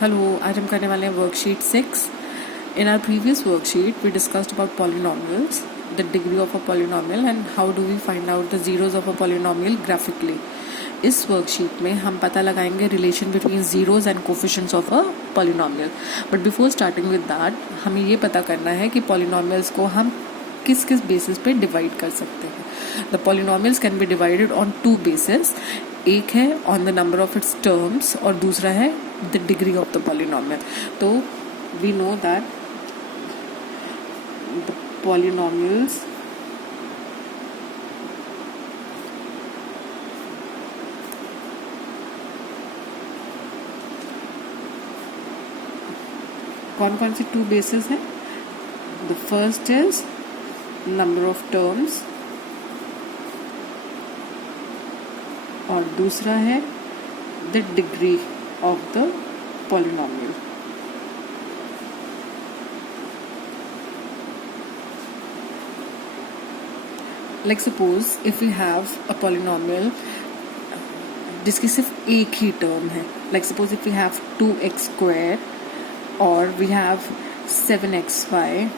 Hello, आज हम करने वाले हैं worksheet 6। In our previous worksheet we discussed about polynomials, the degree of a polynomial and how do we find out the zeros of a polynomial graphically. इस worksheet में हम पता लगाएंगे relation between zeros and coefficients of a polynomial. But before starting with that हमें ये पता करना है कि पॉलिनॉमियल्स को हम किस किस बेसिस पे डिवाइड कर सकते हैं। The polynomials can be divided on two basis. एक है on the number of its terms और दूसरा है the degree of the polynomial. तो we know that the polynomials कौन कौन सी टू बेसिस हैं। The first is number of terms और दूसरा है the degree of the polynomial. Like suppose if you have a polynomial जिसकी सिर्फ एक ही टर्म है, like suppose if you have 2x² और वी हैव 7xy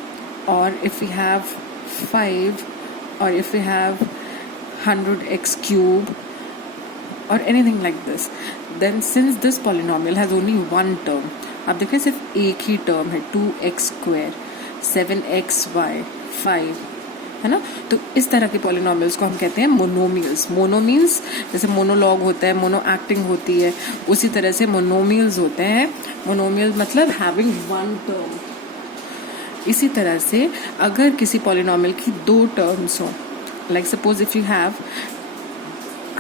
और if we have 5 or if we have 100x³ or anything like this, then since this polynomial has only one term, आप देखिए सिर्फ एक ही टर्म है 2x², 7xy, 5 है ना। तो इस तरह के पॉलिनॉमियल्स को हम कहते हैं मोनोमियल्स। मोनोमियल्स जैसे मोनोलॉग होता है, मोनो एक्टिंग होती है, उसी तरह से मोनोमियल्स होते हैं। मोनोमियल मतलब हैविंग वन टर्म। इसी तरह से अगर किसी पॉलिनॉमियल की दो टर्म्स हो, like suppose if you have,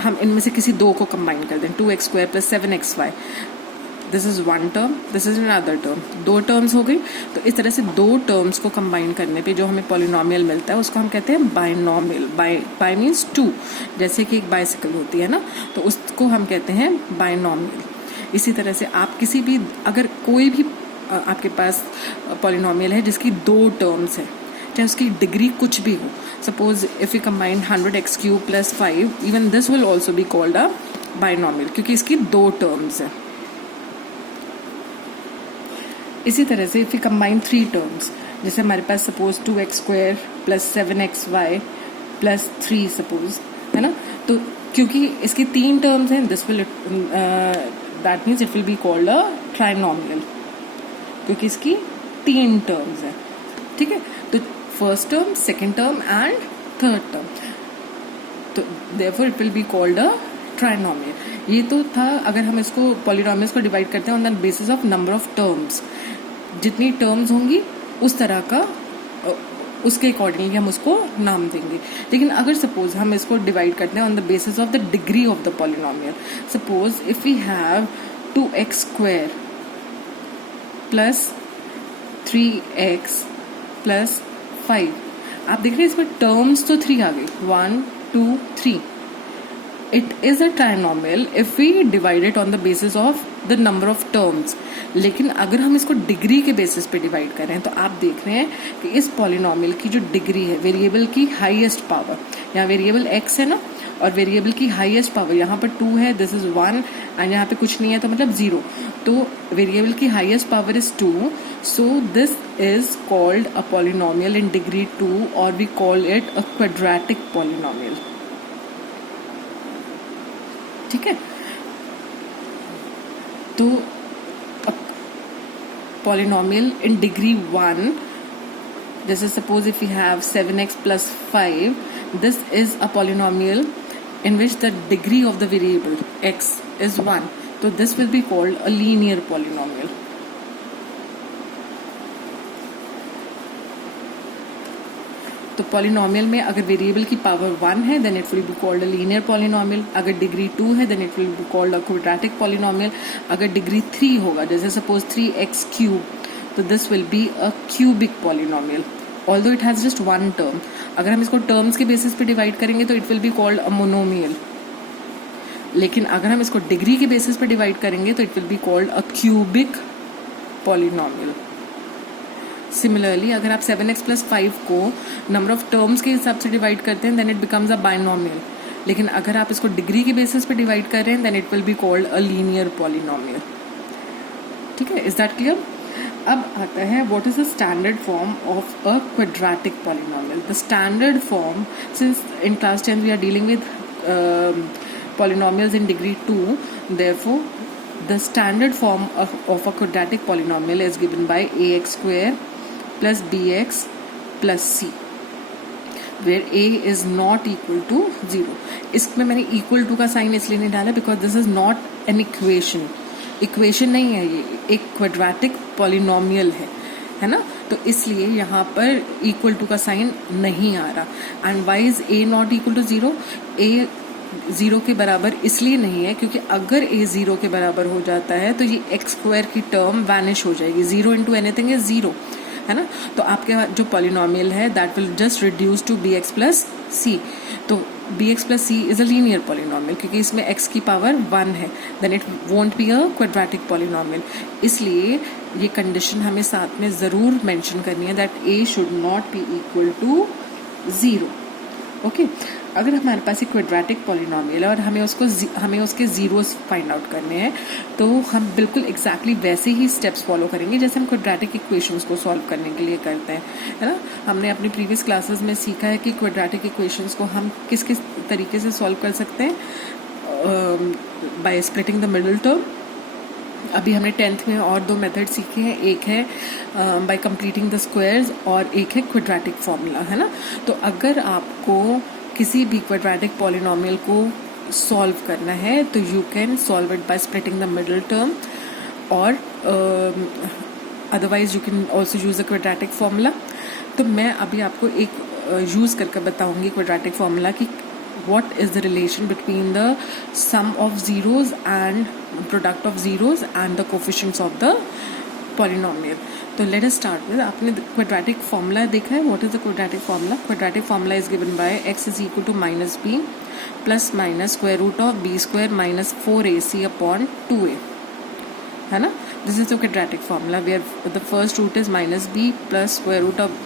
हम इनमें से किसी दो को कंबाइन कर दें, 2x² + 7xy, this is one term, this is another term, दो टर्म्स हो गई। तो इस तरह से दो टर्म्स को कंबाइन करने पे जो हमें पॉलिनॉमियल मिलता है उसको हम कहते हैं बाइनॉमियल। बाय मीन्स टू, जैसे कि एक बाइसिकल होती है ना, तो उसको हम कहते हैं बाइनॉमियल। इसी तरह से आप किसी भी, अगर कोई भी आपके पास पॉलिनॉमियल है जिसकी दो टर्म्स है, चाहे उसकी डिग्री कुछ भी हो, suppose if you combine 100x³ + 5, even this will also be called a binomial क्योंकि इसकी दो टर्म्स है। इसी तरह से इफ यू कंबाइन 3 टर्म्स, जैसे हमारे पास सपोज 2x² + 7xy + 3 सपोज, है ना, तो क्योंकि इसकी 3 टर्म्स हैं, this will that means it will be called a trinomial क्योंकि इसकी 3 टर्म्स हैं। ठीक है, तो first term, second term and third term, तो therefore it will be called a trinomial. ये तो था अगर हम इसको पॉलिनॉमियल्स को डिवाइड करते हैं on the basis of number of terms. जितनी टर्म्स होंगी उस तरह का, उसके अकॉर्डिंगली हम उसको नाम देंगे। लेकिन अगर सपोज हम इसको डिवाइड करते हैं on the basis of the degree of the polynomial, suppose if we have 2x² + 3x + 5, आप देख रहे हैं इसमें टर्म्स तो 3 आ गई, 1 2 3। It is a trinomial if we divide it on the basis of the number of terms. लेकिन अगर हम इसको डिग्री के बेसिस पे डिवाइड कर रहे हैं तो आप देख रहे हैं कि इस पॉलिनॉमियल की जो डिग्री है, वेरिएबल की हाईएस्ट पावर, यहाँ वेरिएबल x है ना, और वेरिएबल की हाईएस्ट पावर यहाँ पर 2 है, दिस इज 1 एंड यहाँ पे कुछ नहीं है तो मतलब 0, तो वेरिएबल की highest power is 2, so this is called a polynomial in degree 2 और we call it a quadratic polynomial. ठीक है, तो पॉलिनॉमियल इन डिग्री 1, जैसे suppose if you have 7x + 5, this is a polynomial in which the degree of the variable x is 1, so this will be called a linear polynomial. तो polynomial में अगर variable की power 1 है then it will be called a linear polynomial, अगर degree 2 है then it will be called a quadratic polynomial, अगर degree 3 होगा जैसे सपोज 3x³ तो this will be a cubic polynomial although it has just one term. अगर हम इसको terms के बेसिस पे डिवाइड करेंगे तो it will be called a monomial, लेकिन अगर हम इसको डिग्री के बेसिस पे डिवाइड करेंगे तो it will be called a cubic polynomial. Similarly अगर आप 7x + 5 को नंबर ऑफ टर्म्स के हिसाब से डिवाइड करते हैं then it becomes a binomial, लेकिन अगर आप इसको डिग्री के बेसिस पे डिवाइड कर रहे हैं then it will be called a linear polynomial. ठीक है, इज दैट क्लियर? अब आता है what is the standard form of a quadratic polynomial. The standard form, since in class 10 we are dealing with polynomials in degree 2, therefore the standard form of a quadratic polynomial is given by ax square plus bx plus c, where a is not equal to 0. इसमें मैंने equal to का sign इसलिए नहीं डाला because this is not an equation. Equation नहीं है, ये एक क्वाड्रेटिक पॉलिनोमियल है ना, तो इसलिए यहाँ पर इक्वल टू का साइन नहीं आ रहा. And why is a not equal to 0? A 0 के बराबर इसलिए नहीं है क्योंकि अगर ए 0 के बराबर हो जाता है तो ये एक्स स्क्वायर की टर्म वैनिश हो जाएगी. 0 इंटू एनीथिंग इज 0, है ना. तो आपके जो पॉलिनोमियल है that will just reduce to B X plus C. तो B X plus C is a linear polynomial क्योंकि इसमें एक्स की पावर 1 है. Then it won't be a quadratic polynomial. इसलिए ये कंडीशन हमें साथ में जरूर मेंशन करनी है that a should not be equal to 0. Okay, अगर हमारे पास एक क्वाड्रेटिक पॉलिनोमियल है और हमें उसके जीरोस फाइंड आउट करने हैं तो हम बिल्कुल एग्जैक्टली वैसे ही स्टेप्स फॉलो करेंगे जैसे हम क्वाड्रेटिक इक्वेशंस को सॉल्व करने के लिए करते हैं, है ना. हमने अपनी प्रीवियस क्लासेस में सीखा है कि क्वाड्रेटिक इक्वेशंस को हम किस किस तरीके से सॉल्व कर सकते हैं. Bye splitting the middle term. अभी हमने 10th में और 2 मेथड सीखे हैं, एक है बाय कंप्लीटिंग द स्क्वायर्स और एक है क्वाड्रेटिक फॉर्मूला, है ना. तो अगर आपको किसी भी क्वाड्रेटिक पॉलिनोमियल को सॉल्व करना है तो you can solve it by splitting the middle term, और otherwise you can also use the quadratic formula. तो मैं अभी आपको एक यूज करके बताऊंगी क्वाड्रेटिक फॉर्मूला की what is the relation between the sum of zeros and product of zeros and the coefficients of the polynomial. तो let us start with, आपने quadratic formula देखा है. what is the quadratic formula? Quadratic formula is given by x is equal to minus b plus minus square root of b square minus 4ac upon 2a, है ना. This is the quadratic formula where the first root is minus b plus square root of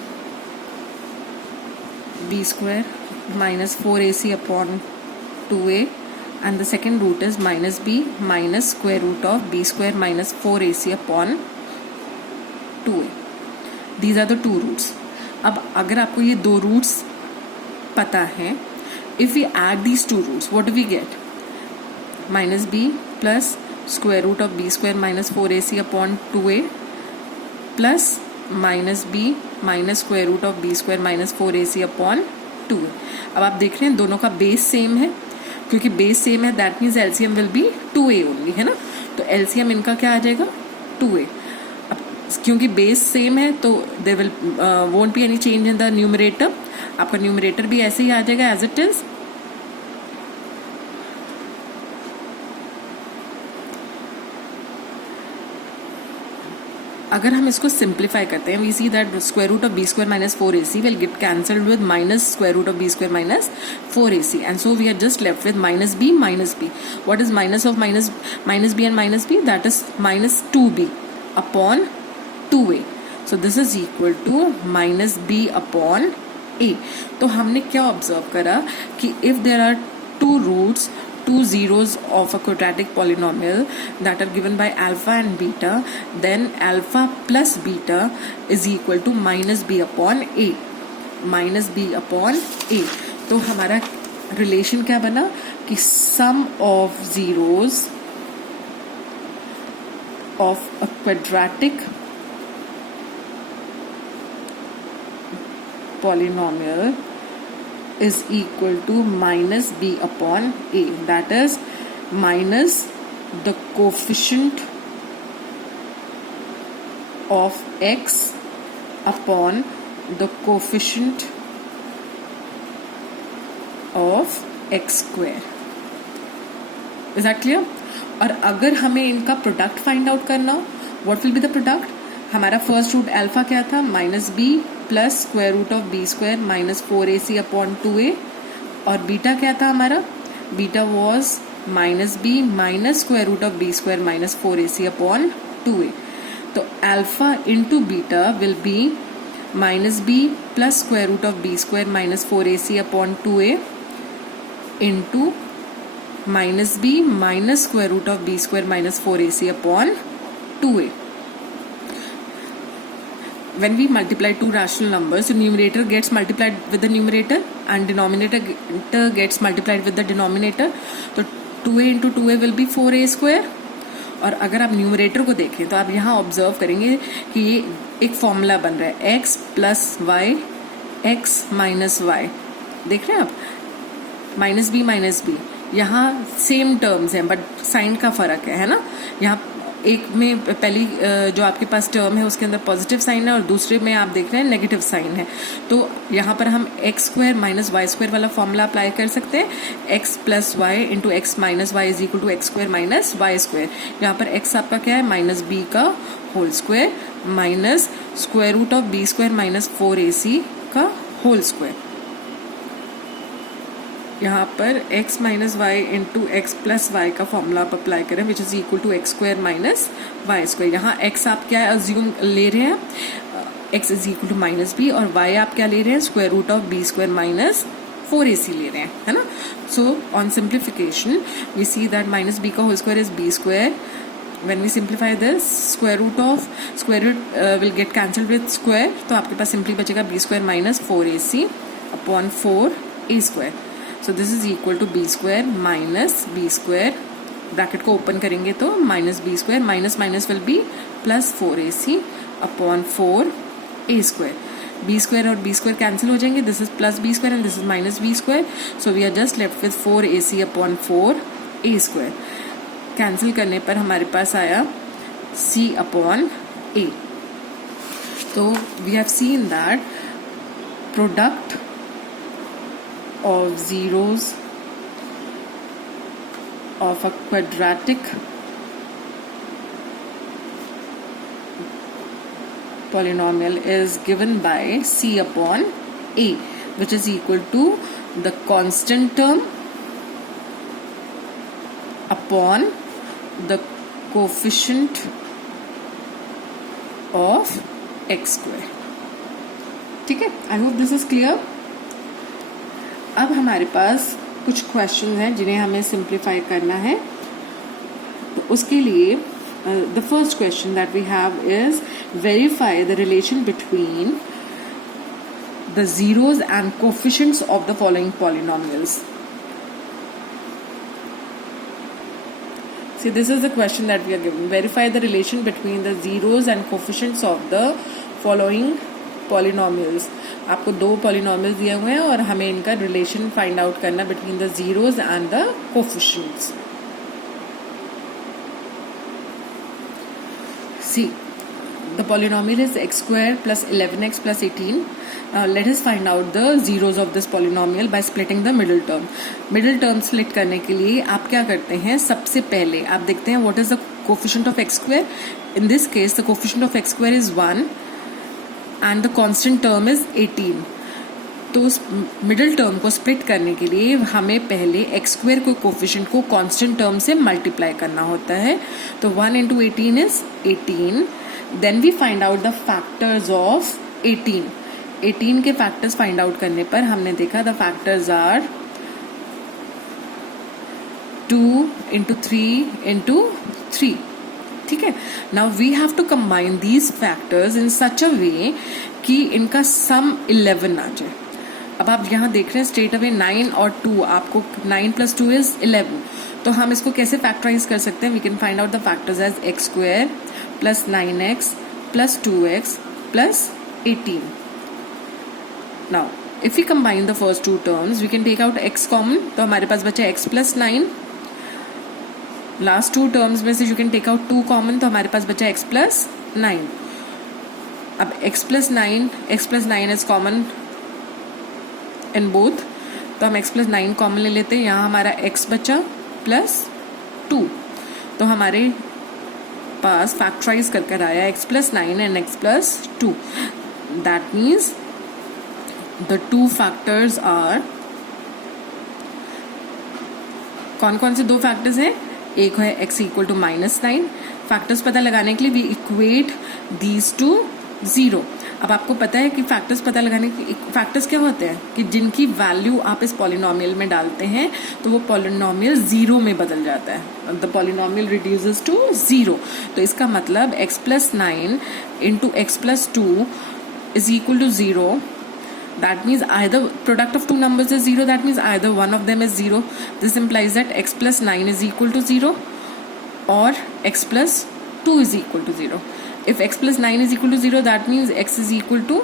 b square minus 4ac upon 2a, and the second root is minus b minus square root of b square minus 4ac upon 2a. These are the two roots. अब अगर आपको ये 2 roots पता है, if we add these 2 roots, what do we get? minus b plus square root of b square minus 4ac upon 2a plus minus b minus square root of b square minus 4ac upon 2a. अब आप देख रहे हैं दोनों का base same है. क्योंकि base same है that means LCM will be 2a only, है ना. तो एलसीएम इनका क्या आ जाएगा? 2a. अब क्योंकि बेस सेम है तो there will won't be any change in the numerator. आपका न्यूमरेटर भी ऐसे ही आ जाएगा एज इट इज. अगर हम इसको सिंप्लीफाई करते हैं, we see that square root of B square minus 4ac will get cancelled with minus square root of B square minus 4ac, and so we are just left with minus b. What is minus of minus b and minus b? That is minus 2b upon 2a. So this is equal to minus b upon a. तो हमने क्या observe करा कि if there are 2 roots, 2 zeros of a quadratic polynomial that are given by alpha and beta, then alpha plus beta is equal to minus b upon a. minus b upon a. तो हमारा relation क्या बना कि sum of zeros of a quadratic polynomial is equal to minus b upon a. That is minus the coefficient of x upon the coefficient of x square. Is that clear? और अगर हमें इनका product find out करना, what will be the product? हमारा first root alpha क्या था? Minus b plus square root of B square minus 4ac upon 2a. और beta क्या था हमारा? Beta was minus b minus square root of B square minus 4ac upon 2a. तो alpha into beta will be minus b plus square root of B square minus 4ac upon 2a into minus b minus square root of B square minus 4ac upon 2a. when we multiply two rational numbers, the numerator gets multiplied with the numerator and denominator gets multiplied with the denominator. तो 2a into 2a will be 4a square. और अगर आप numerator को देखें तो आप यहाँ observe करेंगे कि ये एक फॉर्मूला बन रहा है x plus y x minus y. देख रहे हैं आप, माइनस बी यहाँ सेम टर्म्स हैं बट साइन का फर्क है ना. यहाँ एक में पहली जो आपके पास टर्म है उसके अंदर पॉजिटिव साइन है और दूसरे में आप देख रहे हैं नेगेटिव साइन है. तो यहाँ पर हम x square minus Y square वाला फॉर्मूला अप्लाई कर सकते हैं. X plus y into x minus y is equal to x square minus Y square. यहाँ पर एक्स आपका क्या है, माइनस बी का whole square minus square root of B square minus 4ac का होल स्क्वायर. यहाँ पर x minus y into x plus y का फॉर्मूला आप अप्लाई करें which is equal to x square minus Y square. यहाँ x आप क्या assume ले रहे हैं, x is equal to minus B, और y आप क्या ले रहे हैं, square root of B square minus 4ac ले रहे हैं, है ना. So on simplification we see that minus B का whole square is B square. When we simplify this, square root will get cancelled with square, तो आपके पास simply बचेगा b square minus 4ac upon 4a square. So this is equal to b square minus b square. Bracket को open करेंगे तो minus b square minus minus will be plus 4ac upon 4a square. B square और b square cancel हो जाएंगे. This is plus b square and this is minus b square. So we are just left with 4ac upon 4a square. Cancel करने पर हमारे पास आया c upon a. तो we have seen that product of zeros of a quadratic polynomial is given by c upon a, which is equal to the constant term upon the coefficient of x square. ठीक है, आई hope this is clear. अब हमारे पास कुछ question हैं जिन्हें हमें simplify करना है. तो उसके लिए the first question that we have is verify the relation between the zeros and coefficients of the following polynomials. See, this is the question that we are given. Verify the relation between the zeros and coefficients of the following polynomials. आपको दो polynomials दिए हुए हैं और हमें इनका relation find out करना between the zeros and the coefficients. See, the polynomial is x square plus 11x plus 18. Let us find out the zeros of this polynomial by splitting the middle term. Middle term split करने के लिए आप क्या करते हैं, सबसे पहले आप देखते हैं what is the coefficient of x square. In this case the coefficient of x square is 1 and the constant term is 18. तो उस मिडिल टर्म को स्प्लिट करने के लिए हमें पहले एक्स स्क्वायर को कोफिशिएंट को कांस्टेंट टर्म से मल्टीप्लाई करना होता है. तो 1 into 18 is 18. Then we find out the factors of 18. 18 के फैक्टर्स फाइंड आउट करने पर हमने देखा the factors are 2 into 3 into 3. ठीक है. Now we have to combine these factors in such a way कि इनका सम 11 आ जाए. अब आप यहाँ देख रहे हैं स्ट्रेट अवे 9 और 2, आपको 9 plus 2 is 11. तो हम इसको कैसे फैक्टराइज कर सकते हैं, we can find out the factors as x square plus 9x plus 2x plus 18. Now if we combine the first two terms we can take out x common. तो हमारे पास बचा x plus 9. Last two terms में से you can take out 2 common. तो हमारे पास बचा x प्लस 9. अब x plus 9 is common in both, तो हम x प्लस 9 कॉमन ले लेते हैं. यहाँ हमारा x बचा प्लस 2. तो हमारे पास फैक्टराइज कर कर आया x plus 9 and x plus 2. That means the two factors are, कौन कौन से दो फैक्टर्स हैं, एक है x इक्वल टू -9. फैक्टर्स पता लगाने के लिए वी इक्वेट दीज टू 0. अब आपको पता है कि फैक्टर्स पता लगाने की फैक्टर्स क्या होते हैं कि जिनकी वैल्यू आप इस पॉलिनोमियल में डालते हैं तो वो पॉलिनोमियल जीरो में बदल जाता है, the polynomial reduces to zero. तो इसका मतलब x plus 9 into x plus 2 is equal to 0. That means either product of two numbers is 0. That means either one of them is 0. This implies that x plus 9 is equal to 0 or x plus 2 is equal to 0. If x plus 9 is equal to 0, that means x is equal to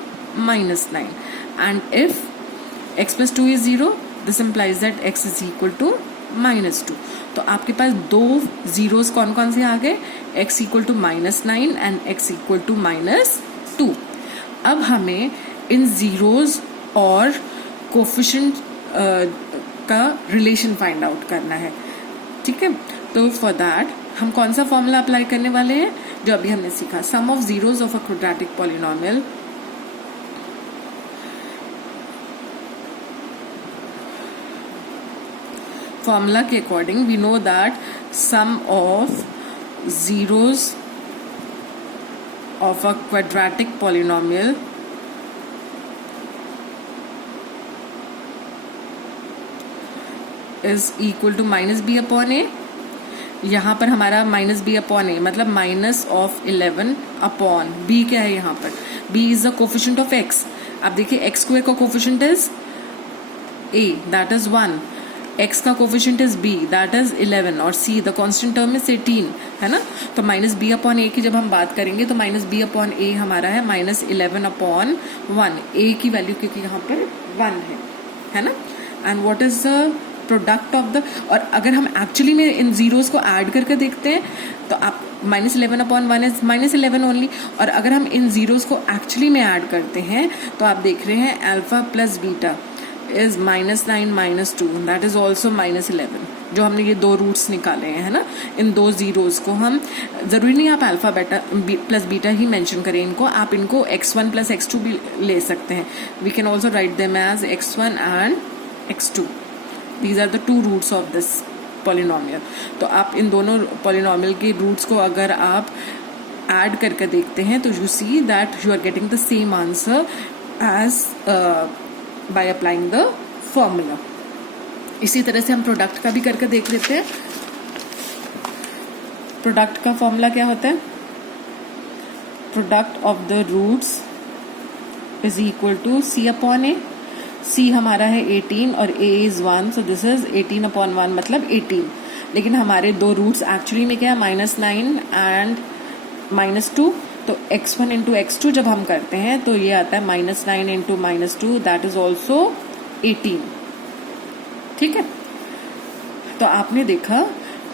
minus 9. And if x plus 2 is 0, this implies that x is equal to minus 2. तो आपके पास दो zeros कौन कौन से आ गए, x equal to minus 9 and x equal to minus 2. अब हमें इन zeros और कोफिशिएंट का रिलेशन फाइंड आउट करना है, ठीक है। तो फॉर दैट हम कौन सा फॉर्मूला अप्लाई करने वाले हैं जो अभी हमने सीखा, sum of zeros of a quadratic polynomial formula के according we know that sum of zeros of a quadratic polynomial is equal to minus b upon a. यहाँ पर हमारा माइनस बी अपॉन ए मतलब माइनस ऑफ 11 अपॉन बी क्या है यहाँ पर, b is the coefficient of x. अब देखिए एक्स स्क्वायर का coefficient is a, that is 1, x का coefficient is b, that is 11 और c the constant term is 18, है ना। तो माइनस बी अपॉन ए की जब हम बात करेंगे तो माइनस बी अपॉन ए हमारा है माइनस 11 अपॉन 1, ए की वैल्यू क्योंकि यहाँ पर 1 है ना। And what is the product of the, और अगर हम एक्चुअली में इन जीरोस को ऐड करके देखते हैं तो आप minus 11 upon 1 is minus 11 only, और अगर हम इन जीरोस को एक्चुअली में ऐड करते हैं तो आप देख रहे हैं alpha plus beta is minus 9 minus 2, that is also minus 11. जो हमने ये दो रूट्स निकाले हैं, है ना, इन दो जीरोस को हम, जरूरी नहीं आप अल्फा बेटा प्लस बीटा ही मेंशन करें इनको, आप इनको x1 प्लस x2 भी ले सकते हैं. We can also write them as x1 and x2. These are the two roots of this polynomial. तो आप इन दोनों पॉलिनोमियल के रूट्स को अगर आप ऐड करके देखते हैं तो you see that you are getting the same answer as by applying the formula. इसी तरह से हम प्रोडक्ट का भी करके देख लेते हैं. प्रोडक्ट का फॉर्मूला क्या होता है, product of the roots is equal to c upon a. C हमारा है 18 और a is 1, so this is 18 upon 1 मतलब 18. लेकिन हमारे दो रूट्स एक्चुअली में क्या है, -9 एंड -2. तो x1 इंटू x2 जब हम करते हैं तो ये आता है -9 इंटू -2, दैट इज ऑल्सो 18. ठीक है. तो आपने देखा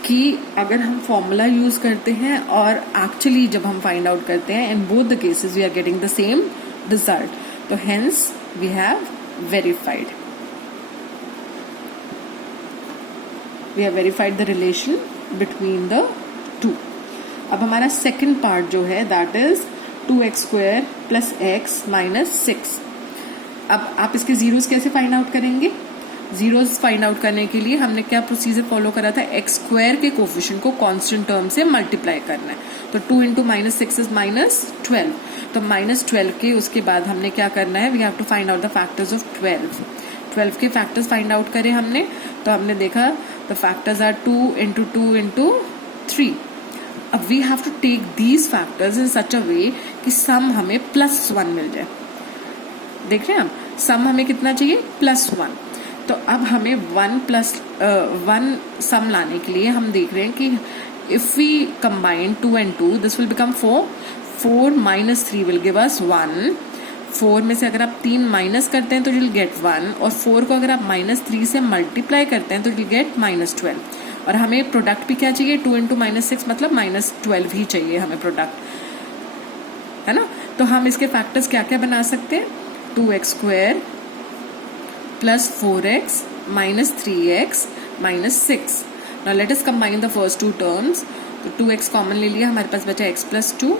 कि अगर हम फॉर्मूला यूज करते हैं और एक्चुअली जब हम फाइंड आउट करते हैं, in both the cases we are getting the same result. तो hence we have verified the relation between the two. अब हमारा सेकंड पार्ट जो है that is 2x² plus x minus 6. अब आप इसके जीरोस कैसे फाइंड आउट करेंगे, जीरोस फाइंड आउट करने के लिए हमने क्या प्रोसीजर फॉलो करा था, x² के कोफिशिएंट को कांस्टेंट टर्म से मल्टीप्लाई करना है. तो 2 इंटू -6 इज -12. तो -12 के उसके बाद हमने क्या करना है, we have to find out the factors of 12 के फैक्टर्स फाइंड आउट करे हमने. तो हमने देखा the factors are 2 into 2 into 3. अब we have to take these factors in such a way कि सम हमें +1 मिल जाए. देख रहे हैं हम, सम हमें कितना चाहिए, +1. तो अब हमें 1 सम लाने के लिए हम देख रहे हैं कि if we combine 2 and 2 this will become 4 minus 3 will give us 1. 4 में से अगर आप 3 माइनस करते हैं तो you'll get 1, और 4 को अगर आप -3 से मल्टीप्लाई करते हैं तो you'll get -12. और हमें प्रोडक्ट भी क्या चाहिए, 2 इंटू -6 मतलब -12 ही चाहिए हमें प्रोडक्ट, है ना. तो हम इसके फैक्टर्स क्या क्या बना सकते हैं, 2x² plus 4x minus 3x minus 6. Now let us combine the first two terms. तो 2x कॉमन ले लिया, हमारे पास बचा x प्लस 2,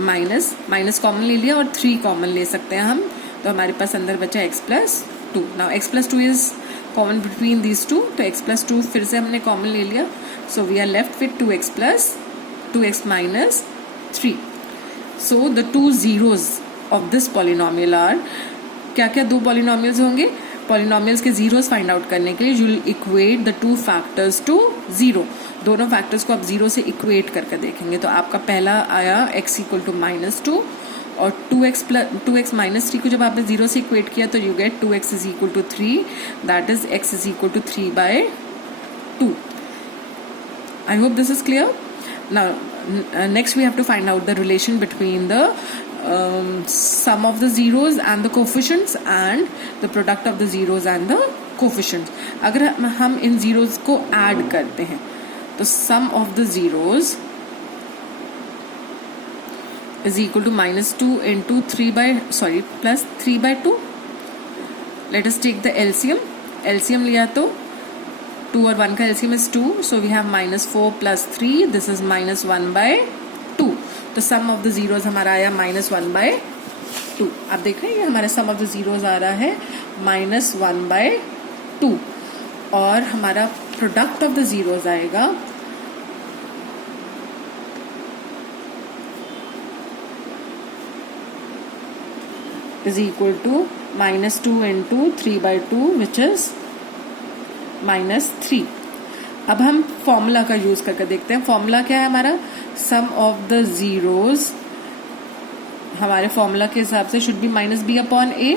माइनस कॉमन ले लिया और 3 कॉमन ले सकते हैं हम. तो हमारे पास अंदर बचा x plus 2. Now x plus 2 is common between these two, तो x प्लस 2 फिर से हमने कॉमन ले लिया. So we are left with 2x minus 3. So the two zeros of this polynomial are, क्या क्या दो पॉलिनोमियल्स होंगे, पॉलिनोमियल्स के जीरोस फाइंड आउट करने के लिए you will equate the two factors to zero, दोनों फैक्टर्स को आप जीरो से इक्वेट करके देखेंगे। तो आपका पहला आया x इक्वल टू -2 और 2x माइनस 3 को जब आपने जीरो से इक्वेट किया तो you get 2x is equal to 3, that is x is equal to 3/2। I hope this is clear. Now next we have to find out the relation between the sum of the zeros and the coefficients and the product of the zeros and the coefficients। अगर हम इन zeros को add करते हैं तो sum of the zeros is equal to -2 into plus 3/2। let us take the LCM लिया तो 2 और 1 का LCM is 2, so we have -4 plus 3, this is -1/2। तो sum of the zeros हमारा आया -1/2। आप देख रहे हैं ये हमारा sum of the zeros आ रहा है -1/2 और हमारा product of the zeros आएगा is equal to -2 into 3/2 which is -3। अब हम फॉर्मूला का यूज करके देखते हैं। फॉर्मूला क्या है हमारा, सम ऑफ द जीरोस हमारे फॉर्मूला के हिसाब से शुड बी -b/a।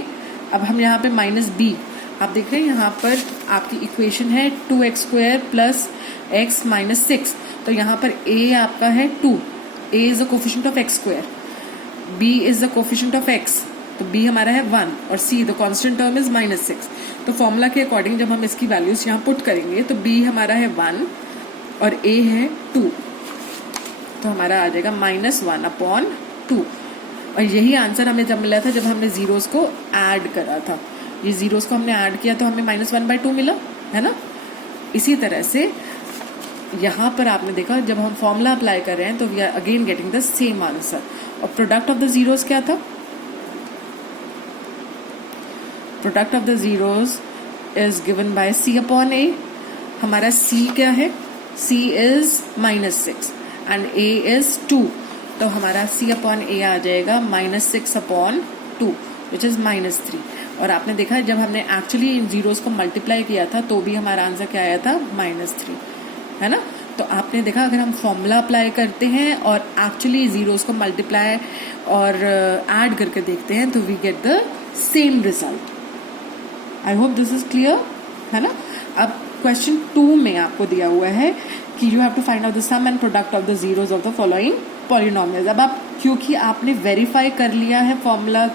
अब हम यहाँ पे -b, आप देख रहे हैं यहाँ पर आपकी इक्वेशन है 2x² प्लस x माइनस 6, तो यहाँ पर a आपका है 2, a is the coefficient of x², b is the coefficient of x, तो b हमारा है 1 और c the constant term is -6। तो फॉर्मूला के अकॉर्डिंग जब हम इसकी वैल्यूज यहाँ पुट करेंगे तो b हमारा है 1 और a है 2, तो हमारा आ जाएगा -1/2। और यही आंसर हमें जब मिला था जब हमने जीरोस को ऐड करा था, ये जीरोस को हमने ऐड किया तो हमें -1/2 मिला है ना। इसी तरह से यहाँ पर आपने देखा जब हम फॉर्मूला अप्लाई कर रहे हैं तो we are again getting the same answer. और प्रोडक्ट ऑफ द जीरोस क्या था, product of the zeros is given by c/a। हमारा c क्या है, c is -6 and a is 2, तो हमारा c/a आ जाएगा -6/2 विच इज -3। और आपने देखा जब हमने एक्चुअली इन जीरोस को मल्टीप्लाई किया था तो भी हमारा आंसर क्या आया था, -3, है ना। तो आपने देखा अगर हम फॉर्मूला अप्लाई करते हैं और एक्चुअली जीरोस को मल्टीप्लाई और ऐड करके देखते हैं तो we get the same result. I hope this is clear, है ना। अब क्वेश्चन 2 में आपको दिया हुआ है कि you have to find out the sum and product of the zeros of the following polynomials. अब आप क्योंकि आपने वेरीफाई कर लिया है फॉर्मूला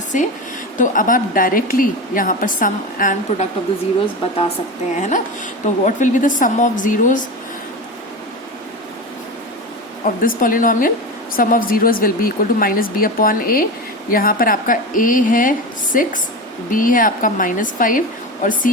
से तो अब आप डायरेक्टली यहाँ पर sum and product of the zeros बता सकते हैं, है ना। तो what will be the sum of zeros of this polynomial, sum of zeros will be equal to -b/a। यहाँ पर आपका a है 6, b है आपका -5 और c